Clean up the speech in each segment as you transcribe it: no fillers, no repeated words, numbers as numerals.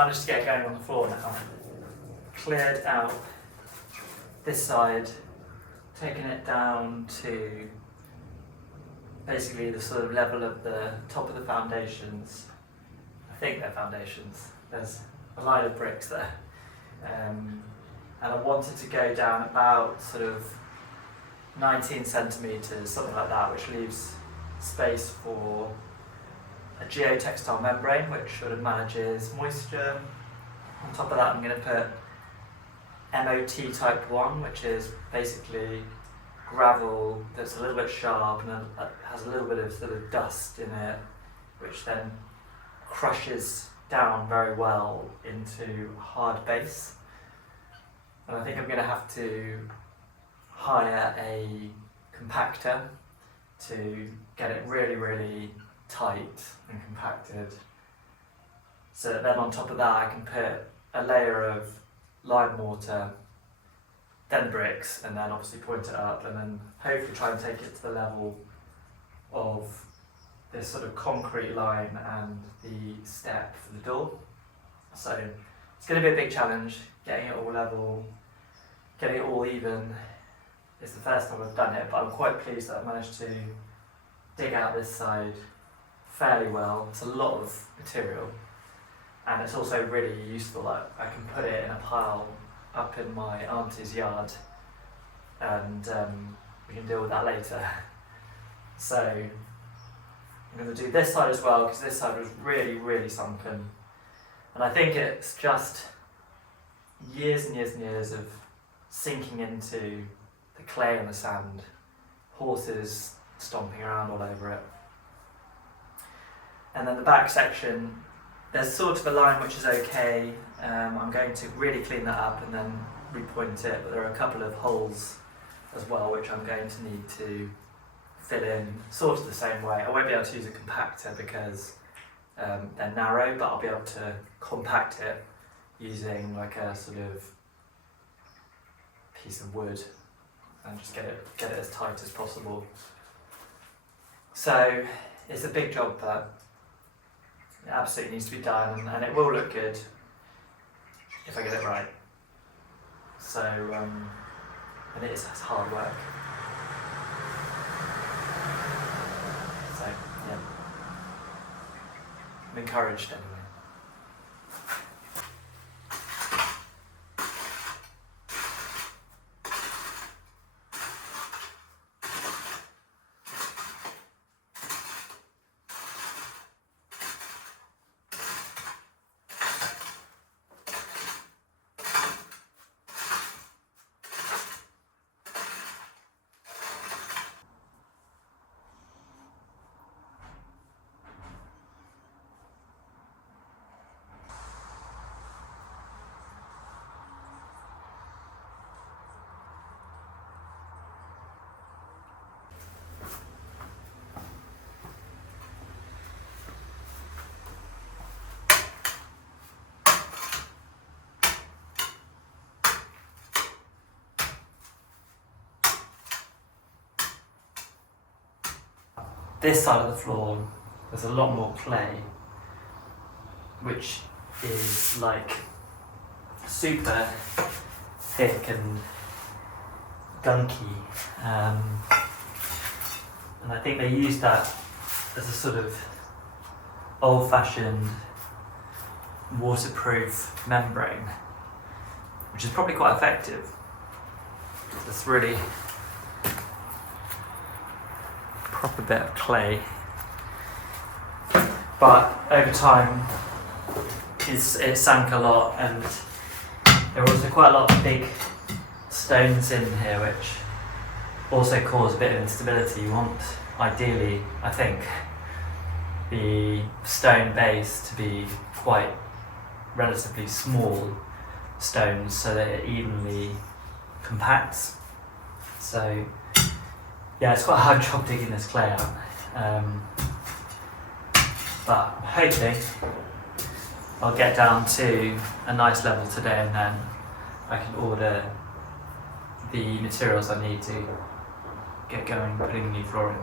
managed to get going on the floor now. Cleared out this side, taken it down to basically the sort of level of the top of the foundations. I think they're foundations. There's a line of bricks there. And I wanted to go down about sort of 19 centimetres, something like that, which leaves space for a geotextile membrane, which sort of manages moisture. On top of that, I'm going to put MOT type 1, which is basically gravel that's a little bit sharp and has a little bit of sort of dust in it, which then crushes down very well into hard base. And I think I'm going to have to hire a compactor to get it really, really tight and compacted, so that then on top of that I can put a layer of lime mortar, then bricks, and then obviously point it up, and then hopefully try and take it to the level of this sort of concrete line and the step for the door. So it's going to be a big challenge, getting it all level, getting it all even. It's the first time I've done it, but I'm quite pleased that I managed to dig out this side fairly well. It's a lot of material, and it's also really useful. I can put it in a pile up in my auntie's yard, and we can deal with that later. So I'm going to do this side as well, because this side was really, really sunken, and I think it's just years and years and years of sinking into the clay and the sand, horses stomping around all over it. And then the back section, there's sort of a line which is okay. I'm going to really clean that up and then repoint it, but there are a couple of holes as well which I'm going to need to fill in sort of the same way. I won't be able to use a compactor because they're narrow, but I'll be able to compact it using like a sort of piece of wood and just get it as tight as possible. So it's a big job, but it absolutely needs to be done, and it will look good if I get it right. So, and it's hard work. So, yeah. I'm encouraged anyway. This side of the floor, there's a lot more clay, which is like super thick and gunky, and I think they used that as a sort of old-fashioned waterproof membrane, which is probably quite effective. It's really proper bit of clay, but over time it sank a lot, and there were also quite a lot of big stones in here which also cause a bit of instability. You want, ideally, I think, the stone base to be quite relatively small stones so that it evenly compacts. So yeah, it's quite a hard job digging this clay out, but hopefully I'll get down to a nice level today, and then I can order the materials I need to get going putting the new floor in.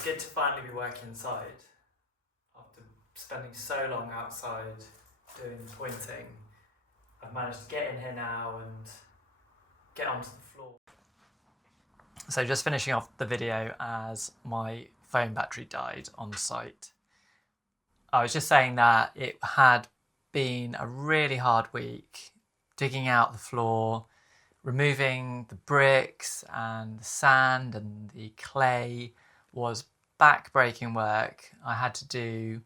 it's good to finally be working inside. After spending so long outside doing pointing, I've managed to get in here now and get onto the floor. So just finishing off the video as my phone battery died on site. I was just saying that it had been a really hard week, digging out the floor, removing the bricks and the sand and the clay was back-breaking work. I had to do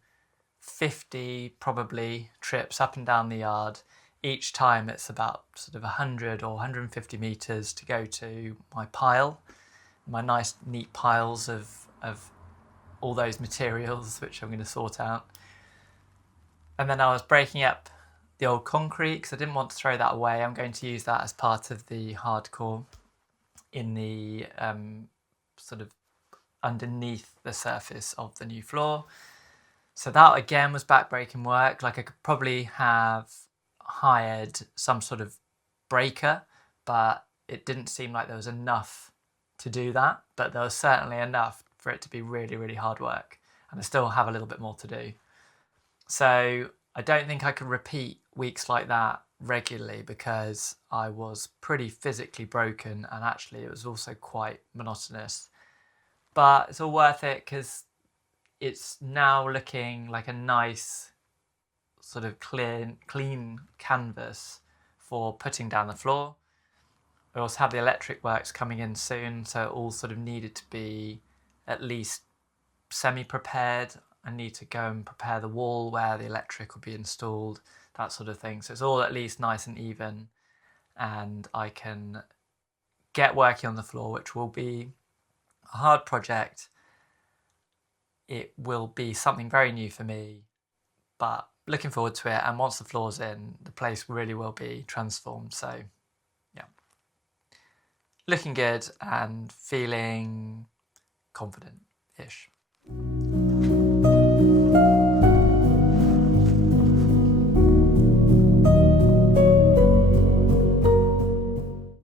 50 probably trips up and down the yard. Each time it's about sort of 100 or 150 metres to go to my pile, my nice neat piles of all those materials which I'm going to sort out. And then I was breaking up the old concrete because I didn't want to throw that away. I'm going to use that as part of the hardcore in the sort of underneath the surface of the new floor. So that again was back-breaking work. Like I could probably have hired some sort of breaker, but it didn't seem like there was enough to do that. But there was certainly enough for it to be really, really hard work. And I still have a little bit more to do. So I don't think I can repeat weeks like that regularly because I was pretty physically broken and actually it was also quite monotonous. But it's all worth it because it's now looking like a nice sort of clean canvas for putting down the floor. We also have the electric works coming in soon, so it all sort of needed to be at least semi-prepared. I need to go and prepare the wall where the electric will be installed, that sort of thing. So it's all at least nice and even and I can get working on the floor, which will be a hard project. It will be something very new for me, but looking forward to it. And once the floor's in, the place really will be transformed. So yeah, looking good and feeling confident-ish.